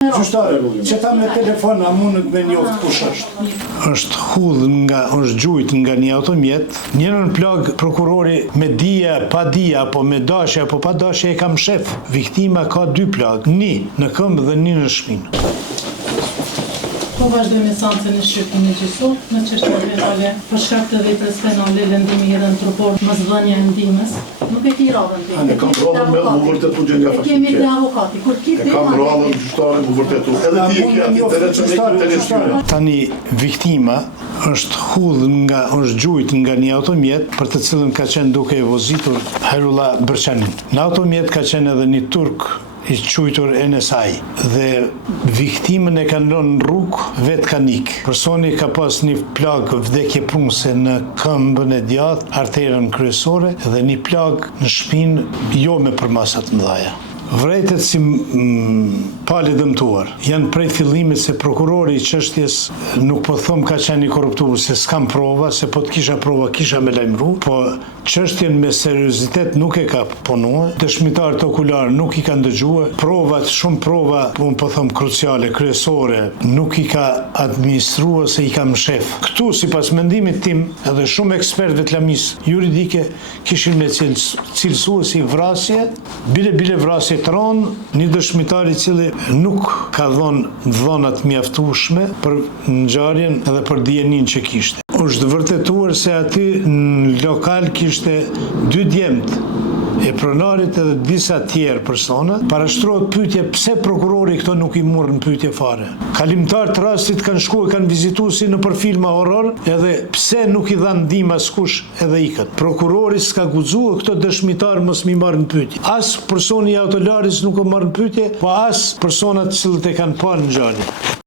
Gjyqtare, që ta me telefon a mundet me njoftë kush është? Është gjujt nga një automjet, njërën plag prokurori me dija, pa dija, apo me dashje, apo pa dashje e kam shef. Viktima ka 2 plag, një në këmbë dhe një në shpinë. Po vazhdojmë seancën e shqyrtimit gjyqësor në çështje penale për shkak të veprës penale lëndimi edhe në trupor mosdhënia e ndihmës. Nuk e ki radhën te. Ne kam radhën me vërtetu gjë nga fakti. Kemi te avokati. Kur ki te kam radhën gjyqtare me vërtetu. Edhe ti e ke interesuar. Tani viktima është gjujt nga një automjet për të cilën ka qenë duke e vozitur Herula Bërçanin. Në automjet ka qenë edhe një turk i quajtur NSI dhe viktimën e kanë lënë në rrugë vetë kanë ikë. Personi ka pas një plag vdekje prunëse në këmbën e djathtë, arterën kryesore dhe një plag në shpinë jo me përmasa të mëdha. Vrejtet si pale dëmtuar janë prej fillimit se prokurori i çështjes nuk po thom ka qenë i korruptuar se s'kam prova, se po të kisha prova kisha me lajmëru, po çështjen me seriozitet nuk e ka punuar, dëshmitarët okular nuk i kanë dëgjuar, shumë prova, po them kruciale, kryesore, nuk i ka administruar se i ka mshef. Këtu sipas mendimit tim, edhe shumë ekspertëve të lamisë juridike kishin me cilësuar si vrasje, bile vrasje tron, një dëshmitar i cili nuk ka dhënë dhënat mjaftueshme për ngjarjen edhe për dijenin që kishte. Është vërtetuar se aty në lokal kishte 2 djemt e pronarit edhe disa tjerë persona. Parashtrohet pyetje pse prokurori këto nuk i morën pyetje fare. Kalimtar të rastit kanë shkuar, kanë vizituar si në për filma horror, edhe pse nuk i dhanë ndihmë askush edhe ikët. Prokurori s'ka guxuar këto dëshmitar mos mi marrën pyetje. As personi i autolaris nuk u marrën pyetje, po as personat që e kanë parë ngjarjen.